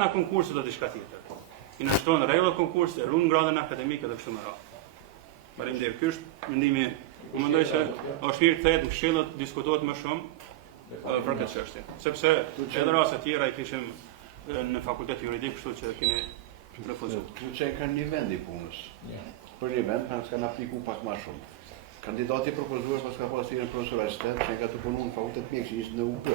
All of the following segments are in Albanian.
brenda konkursit do diçka tjetër. I na shton rregull konkursi, ruan gradën akademike dhe kështu me radhë. Faleminderit. Ky është mendimi. Unë mendoj se është mirë të kthehet në këshillët, diskutohet më shumë për këtë çështje. Sepse edhe raste të tjera I kishim në fakultet juridik, kështu që keni refuzuar. Kjo që kanë një vend I punës. Për një vend kanë apliku pak më shumë. Kandidati propozuar pas ka pasur një profesor asistent që ka të punu në fakultet mjekësh, ishte në UP.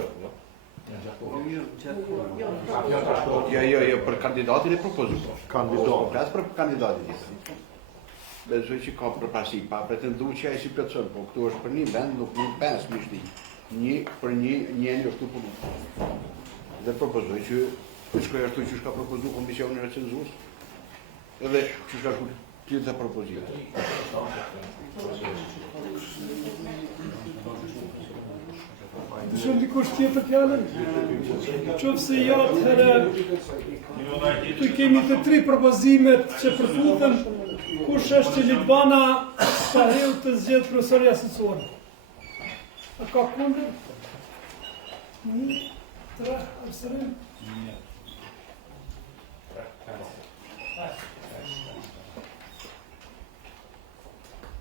Jo, për kandidatin e propozuar. Flas për kandidatin tjetër. Besoj që ka përparësi, pa pretendu që ai si plotson, po këtu është për një vend, nuk një 5 mishti. Për një është të punu. Dhe propozoj që shkoj ashtu që ka propozu komisioni recenzues, edhe që ka shku tjetë të propozit. Dëshëm dikush tjetër fjallën? Qoftë se jatë herë, të kemi të 3 propozimet që përfuten, kush është që Lidvana Shaheu të zgjedhë profesori asesor? A ka kundër? 1, 3, abstinim?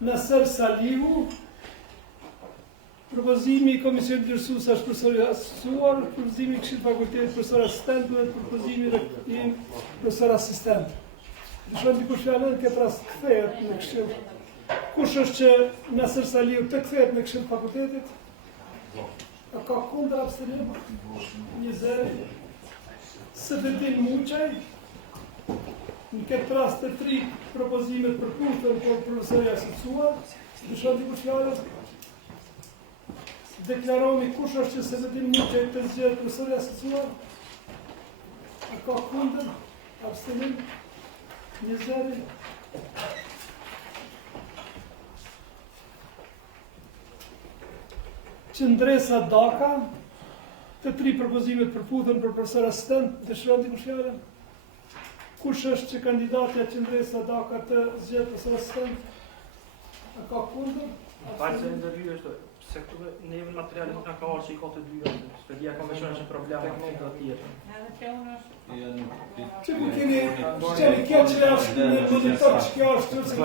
Nasser Salihu, propozimi I Komisionit Vlerësues është profesor I asesor, propozimi I Këshillit të Fakultetit profesor asistent dhe propozimi I profesor asistent. Dëshon dikush fjallën këtë rast kthehet në Këshill. Kush është që Nasser Salihu të kthehet në Këshill të Fakultetit? A ka kundër abstinim? 20. Sefetin Muçaj. Në këtë rast të 3 propozimet përputhën por profesori asesor. Dëshon dikush fjallën? Deklaromi kush është që Sefetin Muçaj të zgjedhë profesori asesor? A ka kundër? Abstinim? 20. Qëndresa Daka, të 3 propozimet përputhën për profesor asistent, dëshiron dikush fjallën? Kush është që kandidatja Qëndresa Daka të zgjedhë profesor asistent? A ka kundër? Falë se ndërhyrë është, se këtu ne jemi materialit nuk na ka arë që I ka të dyja, spedia konvencionit që probleme të tjetër. Që ku keni qeni kjo që është në monitor që kjo është se ka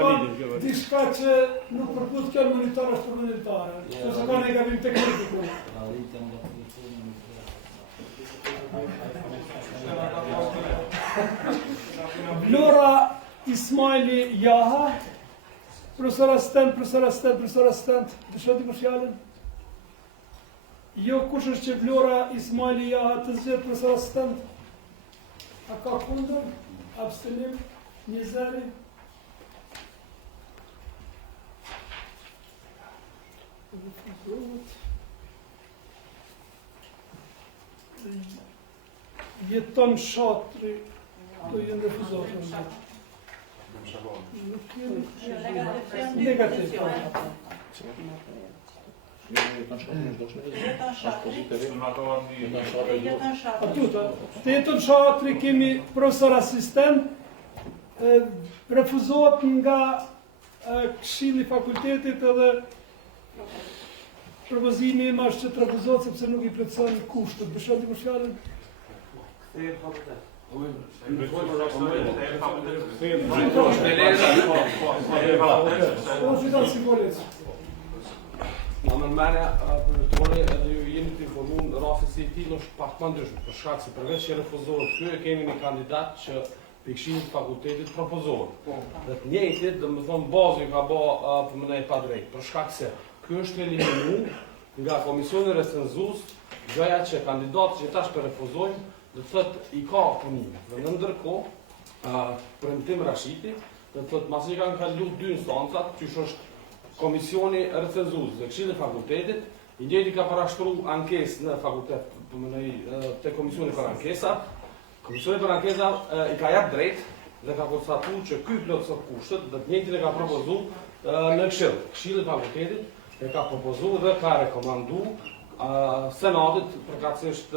diçka që nuk përput kjo monitor është për monitore, që se ka një gabim tekniku. Vlora Ismaili Jaha, profesor asistent, dëshon dikush fjallën? Jo, kush është që Vlora Ismaili Jaha të zgjedhë profesor asistent? A ka kundër? Abstinim? 20. Jeton Shatri do jenë refuzohet. Negativ. Të Jeton Shatri kemi profesor asistent, refuzohet nga Këshilli I Fakultetit edhe propozimi im është që të refuzohet sepse nuk I plotson kushtet. Dëshon dikush fjallën? Amendmane përretore edhe ju jeni të informuar në raste si I tillë është pak më ndryshme, për shkak se përveç që refuzohet ky, kemi një kandidat që për Këshillit të Fakultetit propozohet. Dhe të njëjtit, domethënë bazë ka bë përmendje pa drejt, për shkak se ky është eliminuar nga komisioni recenzues, gjëja që kandidatët që tash për refuzojnë, do të thotë I ka punime. Dhe ndërkohë, Premtim Rashiti, do të thotë masi kanë kaluar 2 instancat, qysh është komisioni recenzues dhe Këshilli I Fakultetit, I njëjti ka parashtruar ankesë në fakultet, te komisioni për ankesa. Komisioni për ankesa I ka jap drejt dhe ka konstatuar që ky plotson kushtet, dhe të njëjtin e ka propozuar në Këshill. Këshilli I Fakultetit e ka propozuar dhe ka rekomanduar Senatit përkatësisht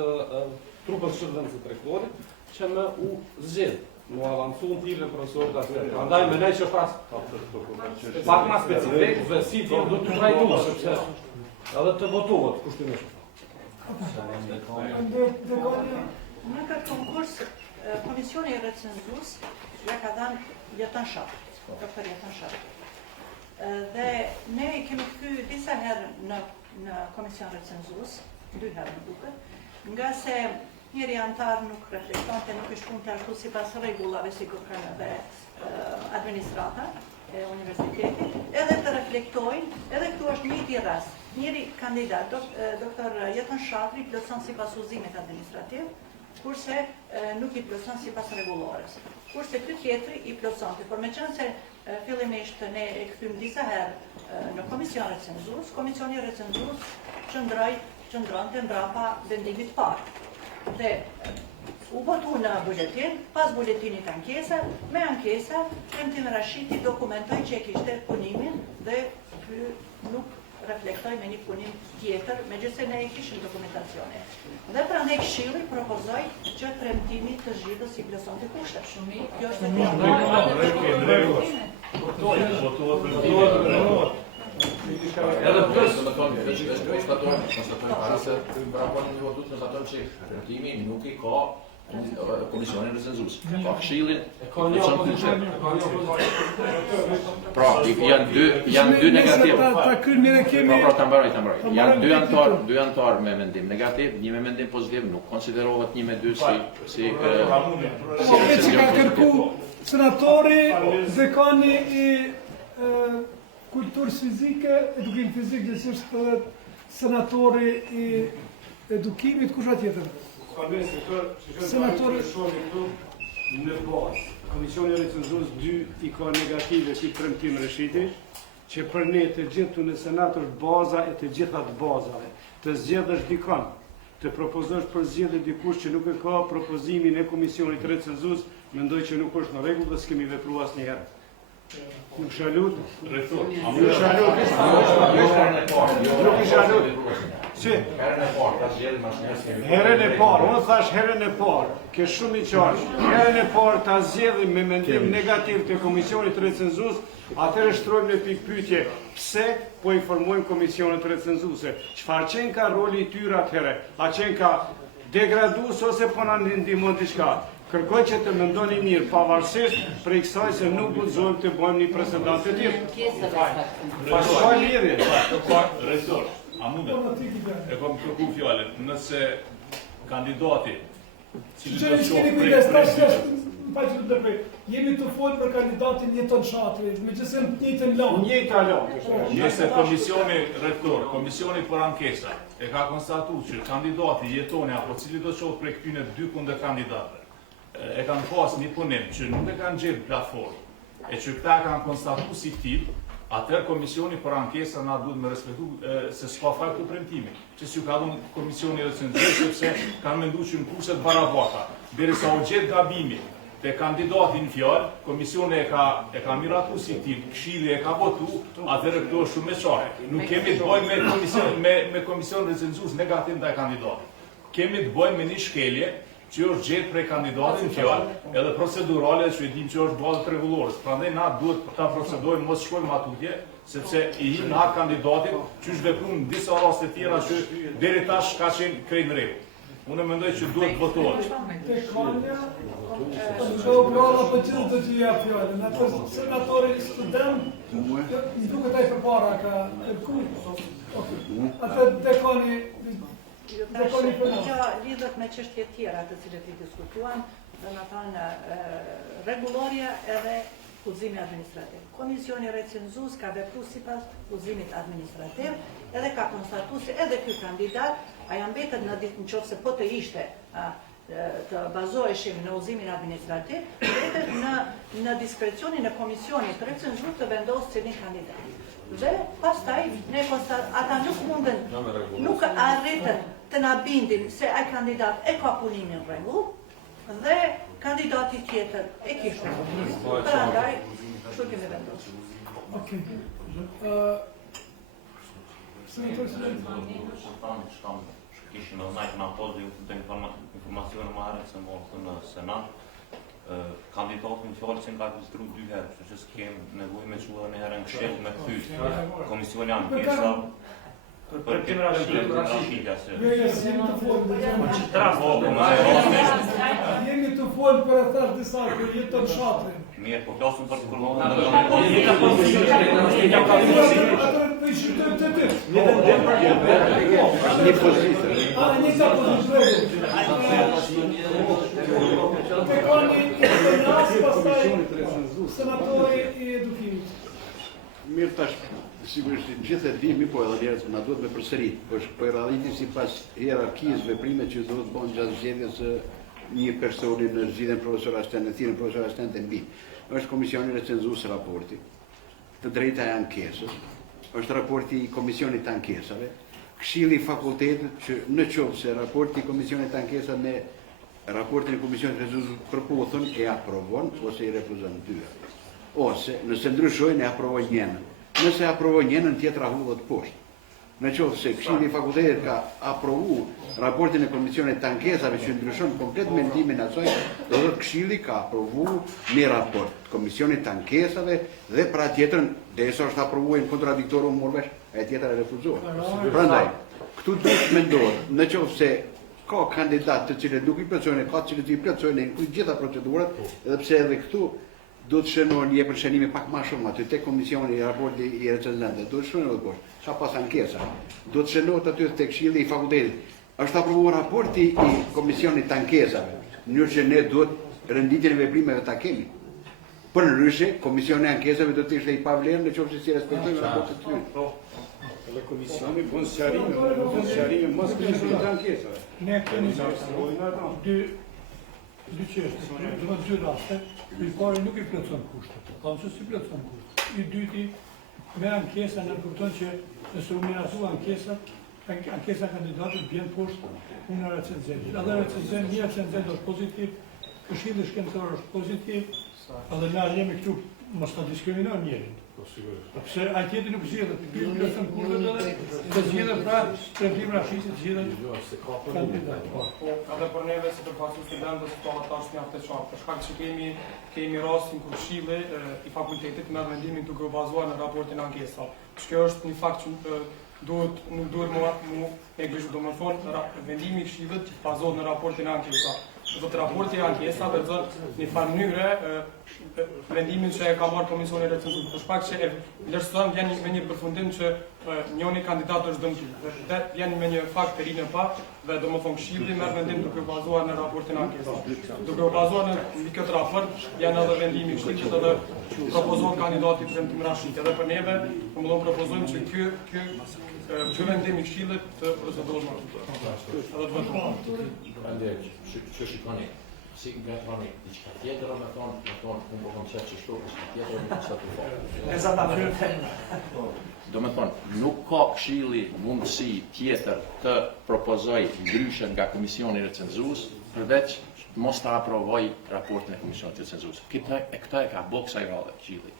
trupës shërbëndës të rektorit që me u zgjedh. Mu avancu në tire profesorit atë. Andaj me nej që pas pak ma specifik dhe si tjerë do të trajtu, sepse edhe të votuat kushtimisht. Në këtë konkurs komisioni recenzues ja ka dhënë Jeton Shat, doktor Jeton Shat. Dhe ne kemi kthyer disa herë në komision recenzues, 2 herë më duket, nga se njëri antar nuk reflektonte, nuk ishte punë ashtu sipas rregullave si kur kanë edhe administrata e universitetit, edhe të reflektojnë, edhe këtu është njëjti rast. Njëri kandidat, doktor Jeton Shatri, plotson sipas udhëzimit administrativ, kurse nuk i plotson sipas rregullores. Kurse ky tjetri i plotsonte, por meqense fillimisht ne e kthyem disa herë në komision recenzues, komisioni recenzues qëndronte mbrapa vendimit parë. Dhe u votu në buletin, pas buletinit ankesa, me ankesa, Premtim Rashiti dokumentoj që e kishte punimin dhe ky nuk reflektoj me një punim tjetër, megjithëse ne e kishim dokumentacione. Dhe prandaj Këshilli propozoi që Premtimi të zgjidhës i plotësonte kushtet. Kjo është Edhe plus, konstatojmë para se raportin e votut konstatojmë që Premtimi nuk i ka komisionin recenzues. Ka Këshillin, pra, janë dy negativ. Pra, ta mbaroj. Janë dy antar me mendim negativ, një me mendim pozitiv, nuk konsiderohet një me dy si që ka kërku senatori, dekani i kulturës fizike, edukim fizik, gjithësisht edhe senatori i edukimit, kush tjetër? Senatori në bazë. Komisioni recenzues 2 i ka negative si Premtim Rashiti, që për ne të gjithë në senat është baza e të gjitha të bazave. Të zgjedhësh dikon, të propozosh për zgjedhje dikush që nuk e ka propozimin e komisionit recenzues, mendoj që nuk është në rregull dhe s'kemi vepruar asnjëherë. Nuk shalut. Nuk shalut. Herën e parë, unë thash herën e parë, ke shumë i qartë. Herën e parë ta zgjedhim me mendim negativ të komisionit recenzues, atëherë shtrojmë në pikpyetje pse po informojmë komisionet recenzuese. Çfarë qenë ka roli i tyre atëherë? A qenë ka degradues ose po na ndihmon diçka? Kërkoj që të mendoni mirë, pavarësisht prej kësaj se nuk guxojmë të bëjmë një precedent të tillë. Pas ka lidhje. Resor, a mundet? E kam kërku fjalën, nëse kandidati jemi të folë për kandidatin Jeton Shatri, me që se në njëjtën lanë. Nëse komisioni rektor, komisioni për ankesa, e ka konstatuar që kandidati Jetoni apo cili do qoftë prej këtyre dy kundër kandidatëve, e kanë pas një punim që nuk e kanë gjetë platformë, e që këta e kanë konstatuar si tillë, atëherë komisioni për ankesa na duhet me respektu se s'ka fal të premtimit, që s'ju ka dhënë komisioni recenzues sepse kanë menduar që në kurset barabaka, derisa u gjet gabimi te kandidati në fjalë, komisioni e ka miratu si tillë, Këshilli e ka votu, atëherë këto është shumë e qartë. Nuk kemi të bëjmë me komision recenzues negativ ndaj kandidatit. Kemi të bëjmë me një shkelje që është gjetë prej kandidatin në fjalë, edhe procedurale që e dim që është bazë rregullore. Prandaj na duhet ta procedojmë mos shkojmë atutje, sepse i him në hak kandidatit që është vepruar në disa raste tjera që deri tash ka qenë krejt në rregull. Unë mendoj që duhet votohet. Brava për gjithë të që ja fjallën, atë senatori student, duke taj për para ka kërku, atë dekani Kjo lidhet me çështje tjera të cilat i diskutuan, dhe më thënë rregulloria edhe udhëzimi administrativ. Komisioni recenzues ka vepruar sipas udhëzimit administrativ, edhe ka konstatuar se edhe ky kandidat ajo mbetet nëse po të ishte të bazoheshim në udhëzimin administrativ, mbetet në diskrecionin e komisionit recenzues të vendosë cilin kandidat. Dhe pastaj ata nuk arritën të na bindin se ai kandidat e ka punimin në rregull dhe kandidati tjetër e kishte punimin. Prandaj kështu kemi vendosur. Okej. Kishin edhe na kena posë dhe informacione më herët se më në Senat. Kandidatin fjalë që nga registruar 2 herë, që s'kem nevojë me çuar në herën këshill me kthy. Komisioni ankesa Për Tim Rashidja se. Jemi të folë. Jemi të folë për atash disa që jeton shatrin. Mirë, po flasim për kurrë. Një pozitë. Një ka pozitë. Senatori i edukimit. Mirë tash, sigurisht gjithë e dimi, po edhe njerëz na duhet me përsërit, është po radhiti sipas hierarkisë veprime që do të bëhen gjatë zgjedhjes së një personi në zgjidhjen profesor asistent, në thirrjen profesor asistent e mbi. Është komisioni recenzues raporti, të drejta e ankesës, është raporti i komisionit të ankesave, këshilli i fakultetit që në qoftë se raporti i komisionit të ankesave me raportin e komisionit recenzues përputhen e aprovon ose i refuzon dyja. Ose nëse ndryshojnë e aprovojnë njënën. Nëse aprovojnë njënën, tjetra hullet poshtë. Në qoftë se këshilli i fakultetit ka aprovu raportin e komisionit të ankesave që ndryshon komplet mendimin e asaj, do thotë këshilli ka aprovu një raport komisionit të ankesave dhe pra tjetrën, derisa është aprovuar kontradiktorum morvesh, e tjetra e refuzohet. Prandaj, këtu duhet mendohet, në qoftë se ka kandidat të cilët nuk i plotësojnë, ka të cilët i plotësojnë në gjitha procedurat, edhe pse edhe këtu do të shënohen një përshënime pak më shumë aty tek komisioni i raporti i recenzentëve, do të shënohet poshtë, sa pas ankesa, do të shënohet aty tek këshilli i fakultetit. Është aprovuar raporti i komisionit të ankesave, në mënyrë që ne duhet renditjen e veprimeve ta kemi. Përndryshe, komisioni i ankesave do të ishte i pavlerë nëse si respektojmë raportet e tyre. Edhe komisioni bën sqarime mos komisionit të ankesave. Ne kemi dy çështje, do të dy raste, i pari nuk i plotson kushtet, ose si plotson kushtet. I dyti me ankesa në kupton që nëse u miratu ankesa kandidatët vjen poshtë puna recenzentit. Edhe recenzent, një recenzent është pozitiv, këshilli shkencor është pozitiv, edhe na jemi këtu mos ta diskriminojmë njërin. Po sigurisht. Pse ai tjetri nuk zgjedhet, ky plotson kushtet edhe të zgjedhet pra Tim Rashidi zgjedhet Se ka për kandidat. Po, edhe për neve si përfaqësues studentëve situata është mjaft e qartë. Për shkak që kemi rastin kur këshilli i fakultetit merr vendimin duke u bazuar në raportin e ankesave. Kjo është një fakt që nuk duhet mu neglizhu, domethënë vendimi i këshillit bazohet në raportin e ankesave. Do të raporti i ankesave vërtet një farë mënyre vendimin që e ka marrë komisioni recenzues, për shkak që vlerëson vjen me një përfundim që njëri kandidat është dëmtuar. Dhe vjen me një fakt të rinë pa dhe domethënë këshilli merr vendim duke u bazuar në raportin e ankesave. Duke u bazuar në këtë raport janë edhe vendimi i këshillit edhe propozohet kandidati Tim Rashidi. Edhe për neve, domethënë propozojmë që ky vendim i këshillit të procedohet më edhe të votohet. Andrej, që shikoni, si nga thoni, diçka tjetër me thonë, unë po koncept që shtu, diçka tjetër me koncept Do me thonë, nuk ka këshilli mundësi tjetër të propozoj ndryshe nga komisioni recenzues, përveç mos ta aprovoj raportin e komisionit recenzues. Këta e ka boksa i radhe këshilli.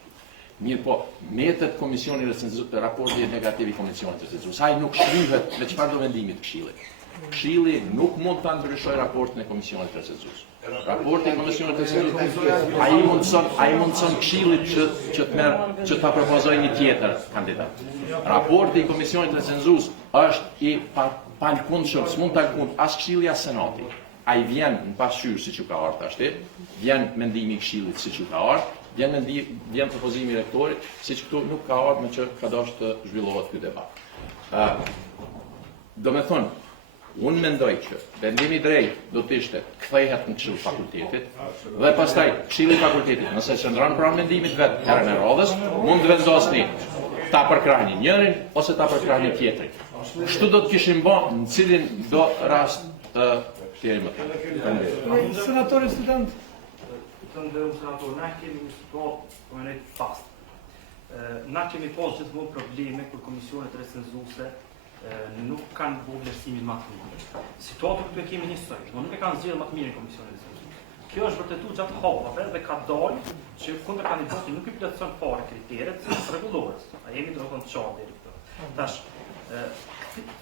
Mirë po, metet komisioni recenzues, raporti negativ i komisionit recenzues. Ai nuk shkrihet me çfarë do vendimit këshillit. Këshilli nuk mund ta ndryshojë raportin e komisionit recenzues. Raporti i komisionit recenzues ai mundson këshillit që ta propozojë një tjetër kandidat. Raporti i komisionit recenzues është i palkundshëm, s'mund ta lkund as këshilli as senati. Ai vjen në pasqyrë siç u ka ardhur tashti, vjen mendimi i këshillit siç u ka ardhur, vjen propozimi i rektorit, siç këtu nuk ka ardhur me që ka dashur të zhvillohet ky debat. Do me thonë, unë mendoj që vendimi drejt do të ishte kthehet në këshill fakultetit dhe pastaj këshilli i fakultetit, nëse qëndron pranë mendimit vet herën e radhës, mund të vendosni ta përkrahni njërin ose ta përkrahni tjetrin. Kështu do të kishim bën në cilin do rast Senatori student. Të ndërru senator, na kemi një situatë për në fast. Na kemi pas gjithmonë probleme kur komisionet recenzuese nuk kanë bërë vlerësimin më të mirë. Situata këtu e kemi njësoj, nuk e kanë zgjedhur më të mirë në komisionin recenzues. Kjo është vërtetuar gjatë hapave dhe ka dalë që kundër kandidatit nuk i plotson fare kriteret rregullore. A jemi domethënë të qartë deri këtu. Tash,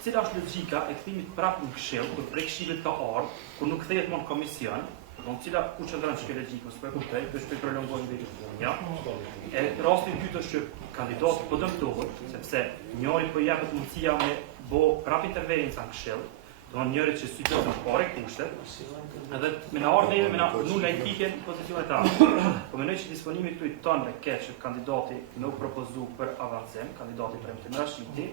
cila është logjika e kthimit prapë në këshill, kur prej këshillit ka ardhur, kur nuk kthehet më në komision, Në cila ku qëndron çka logjik, ose po e kuptoj, do të prolongojmë deri ja. E rasti i dytë është që kandidati po dëmtohet, sepse njëri po japet mundësia me bo prap interverenca në këshill, do njëri që situacion pare kushtet, edhe me na ardhe me na nuk na etike në pozicionet ta. Po mendoj që disponimi këtu i tonë me keq që kandidati nuk propozu për avancim, kandidati Premtim Rashidi,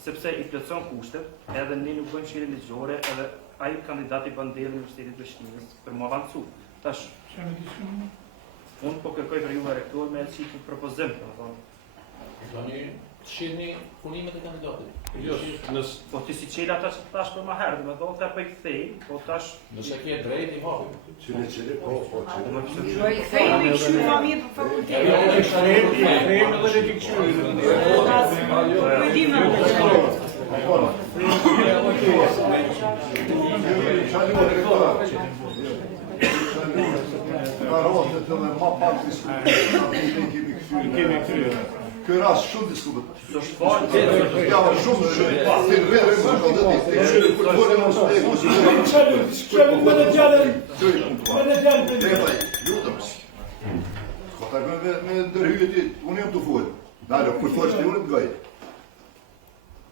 sepse i plotson kushtet, edhe ne nuk bëjmë shirje ligjore, edhe ai kandidati bën deri në Universitetin e Prishtinës për më avancu. Tash, unë po kërkoj për juve rektor me çik propozim, domethënë. Tani shihni punimet e kandidatit. Jo, Po ti si qela ata që tash për më herë, domethënë ta po i kthej, po tash nëse ke drejt i hapi. Çile, po, Po i kthejmë i kështu ma mirë për fakultetin. Krejmë edhe të këqyrë. Po i dimë Ky rast shumë diskutohet. s'është fort. Ja, shumë ti vere me ndërhyjet, unë jam të fol. Dalë, kur thosh ti unë të goj.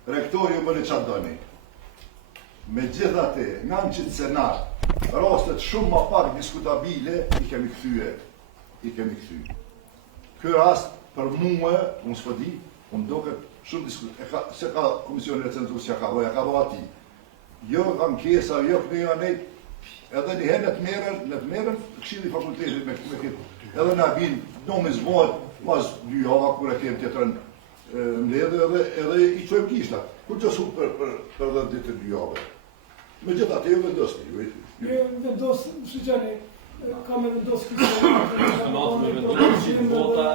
Rektori u bëni çfarë doni. Megjithatë, nga në qitë senat, rastet shumë më pak diskutabile i kemi kthy. Ky rast për mua, unë s'po di, unë doket shumë diskut. Se ka komisioni recenzuesja ka bëu ati. Jo ankesa, jo kënej, edhe një herë në të merën këshilli fakultetit me këtë. Edhe na bin nomi zvohet pas 2 java kur e kem tjetrën mbledhje edhe i çojmë kishta. Kur të su për 10 ditë 2 javë. Megjithatë ju vendosni, ju vendos, shiqeni, kam e vendos këtë vota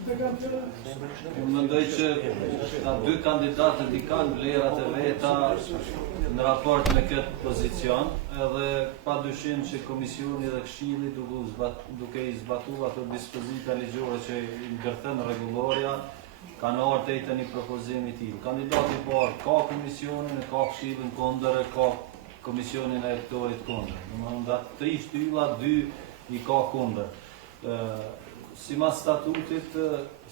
Unë mendoj që ta 2 kandidatët i kanë vlerat e veta në raport me këtë pozicion, edhe padyshim që komisioni dhe këshilli duke i zbatuar ato dispozita ligjore që i ndërthen rregulloria, kanë ardhur te një propozim i tillë. Kandidati i parë ka komisionin, ka këshillin kundër, ka komisionin e rektorit kundër. Domethënë ato 3 shtylla, 2 i ka kundër. Sipas statutit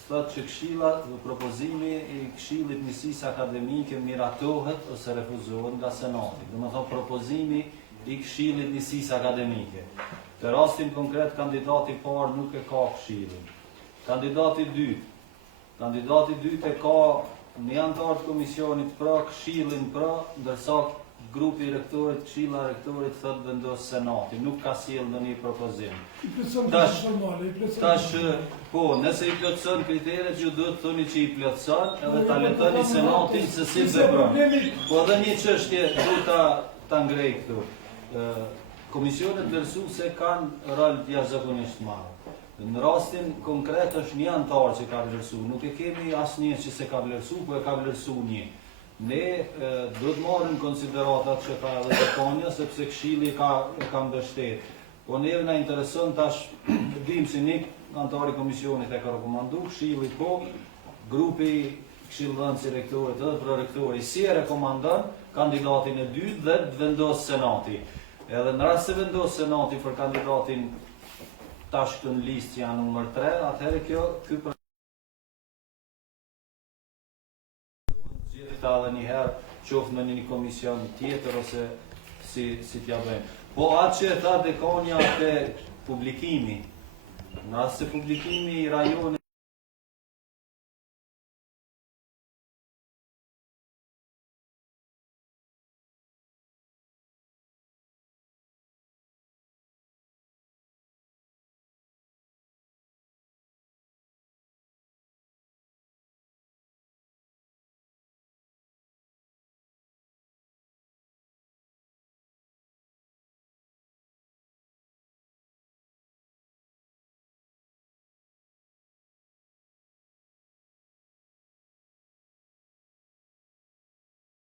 thotë që këshilla dhe propozimi i këshillit njësisë akademike miratohet ose refuzohet nga senati. Domethënë propozimi i këshillit njësisë akademike. Të rastin konkret kandidati i parë nuk e ka këshillin. Kandidati i dytë e ka një antar të komisionit pra, këshillin pra, ndërsa grupi i rektorit, këshilla e rektorit thotë vendos senati, nuk ka sjellë ndonjë propozim. Tash, po, nëse i plotson kriteret, ju duhet të thoni që i plotson, edhe ta lejoni senatin se si vepron. Po edhe një çështje duhet ta ngrej këtu. Komisionet vlerësuese kanë rol jashtëzakonisht të madh. Në rastin konkret është një antar që ka vlerësuar, nuk e kemi asnjë që se ka vlerësuar, po e ka vlerësuar një. Ne do të marrim konsideratat që ka edhe zakonia, sepse këshilli ka mbështetur. Po neve na intereson tash dim si një antari komisionit e ka rekomanduar, këshilli po, grupi këshillëdhënës i rektorit edhe prorektori si e rekomandon kandidatin e dytë dhe të vendos senati. Edhe në rast se vendos senati për kandidatin tash këtë në listë janë numër 3, atëherë ky ta edhe njëherë qoftë në një komision tjetër ose si t'ja bëjmë. Po atë që e tha dekania te publikimi, në rast se publikimi i rajonit